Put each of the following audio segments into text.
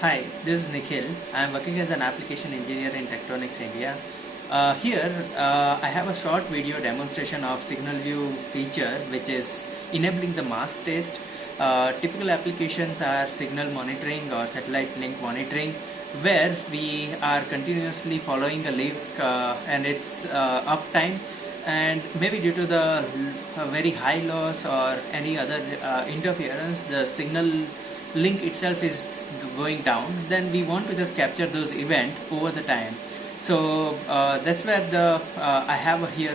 Hi, this is Nikhil. I am working as an application engineer in Tectronics India. Here, I have a short video demonstration of SignalVu feature which is enabling the mask test. Typical applications are signal monitoring or satellite link monitoring, where we are continuously following a link and its uptime, and maybe due to the very high loss or any other interference, the signal link itself is going down. Then we want to just capture those events over the time. So that's where the I have here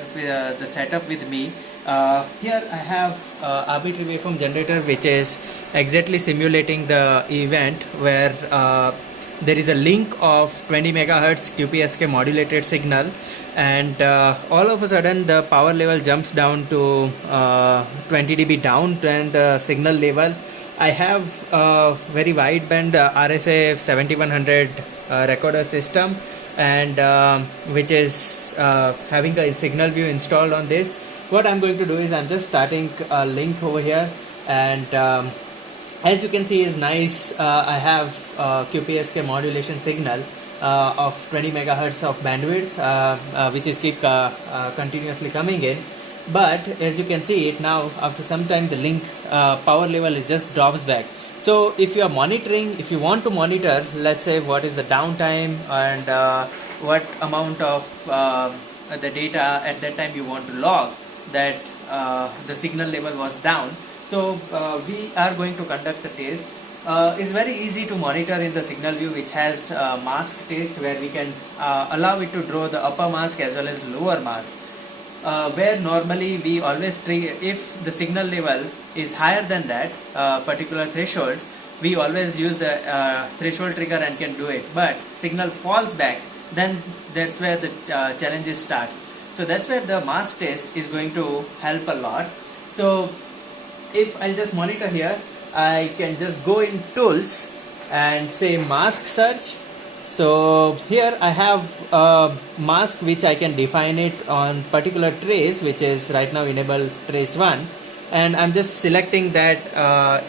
the setup with me. Here I have arbitrary waveform generator, which is exactly simulating the event where there is a link of 20 megahertz QPSK modulated signal, and all of a sudden the power level jumps down to 20 dB down, and the signal level. I have a very wideband RSA 7100 recorder system, and which is having a SignalVu installed on this. What I'm going to do is I'm just starting a link over here, and as you can see is nice. I have QPSK modulation signal of 20 megahertz of bandwidth, which is keep continuously coming in. But as you can see it now, after some time the link power level it just drops back. So if you are monitoring, if you want to monitor, let's say what is the downtime and what amount of the data at that time you want to log, that the signal level was down. So we are going to conduct a test. It's very easy to monitor in the SignalVu, which has mask test, where we can allow it to draw the upper mask as well as lower mask. Where normally we always if the signal level is higher than that particular threshold, we always use the threshold trigger and can do it. But signal falls back, then that's where the challenges starts. So that's where the mask test is going to help a lot. So if I just monitor here, I can just go in tools and say mask search. So here I have a mask which I can define it on particular trace, which is right now enable trace 1, and I'm just selecting that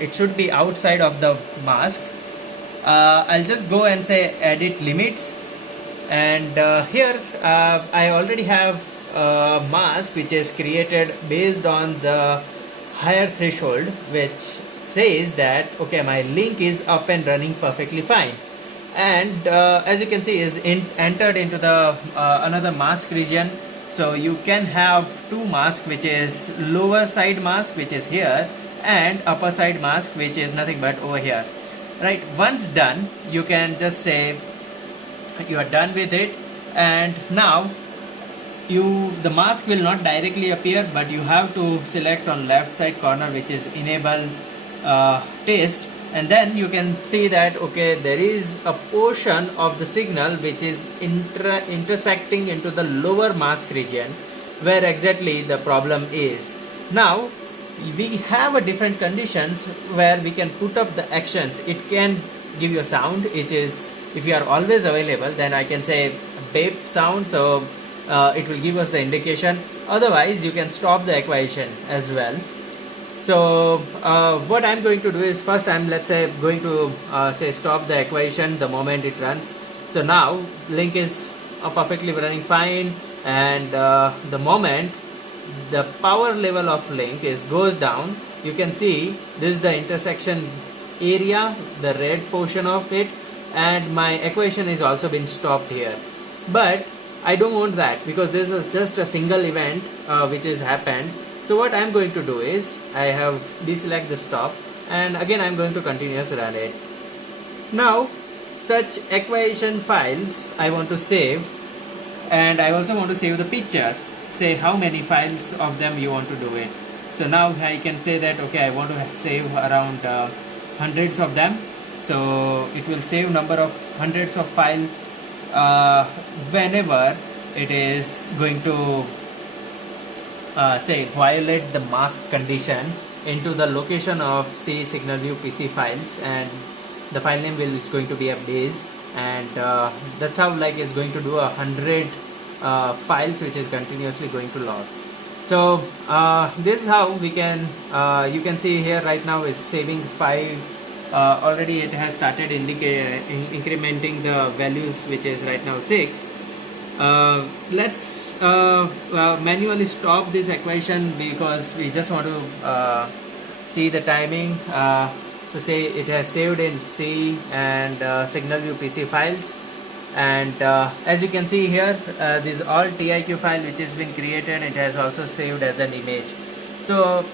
it should be outside of the mask. I'll just go and say edit limits, and here I already have a mask which is created based on the higher threshold, which says that okay, my link is up and running perfectly fine. And as you can see is entered into the another mask region. So you can have two masks, which is lower side mask, which is here, and upper side mask, which is nothing but over here, right? Once done, you can just say you are done with it, and now the mask will not directly appear, but you have to select on left side corner, which is enable test, and then you can see that okay, there is a portion of the signal which is intersecting into the lower mask region, where exactly the problem is. Now we have a different conditions where we can put up the actions. It can give you a sound, which is, if you are always available, then I can say beep sound, so it will give us the indication. Otherwise you can stop the equation as well. So what I'm going to do is, first I'm let's say going to say stop the equation the moment it runs. So now link is perfectly running fine, and the moment the power level of link goes down, you can see this is the intersection area, the red portion of it, and my equation is also been stopped here. But I don't want that, because this is just a single event which has happened. So what I'm going to do is I have deselect the stop, and again I'm going to continuously run it. Now such equation files I want to save, and I also want to save the picture. Say how many files of them you want to do it. So now I can say that okay, I want to save around hundreds of them. So it will save number of hundreds of file whenever it is going to say violate the mask condition into the location of say SignalVu-PC files, and the file name is going to be base, and that's how like it's going to do 100 files which is continuously going to log. So this is how we can you can see here right now is saving 5 already it has started incrementing the values, which is right now 6. Let's manually stop this equation because we just want to see the timing. So say it has saved in C and SignalVu-PC files, and as you can see here, this all TIQ file which has been created, it has also saved as an image. So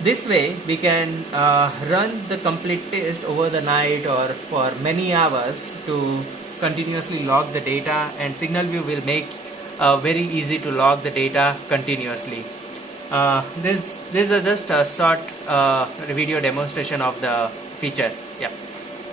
this way we can run the complete test over the night or for many hours to continuously log the data, and SignalVu will make very easy to log the data continuously. This is just a short video demonstration of the feature. Yeah.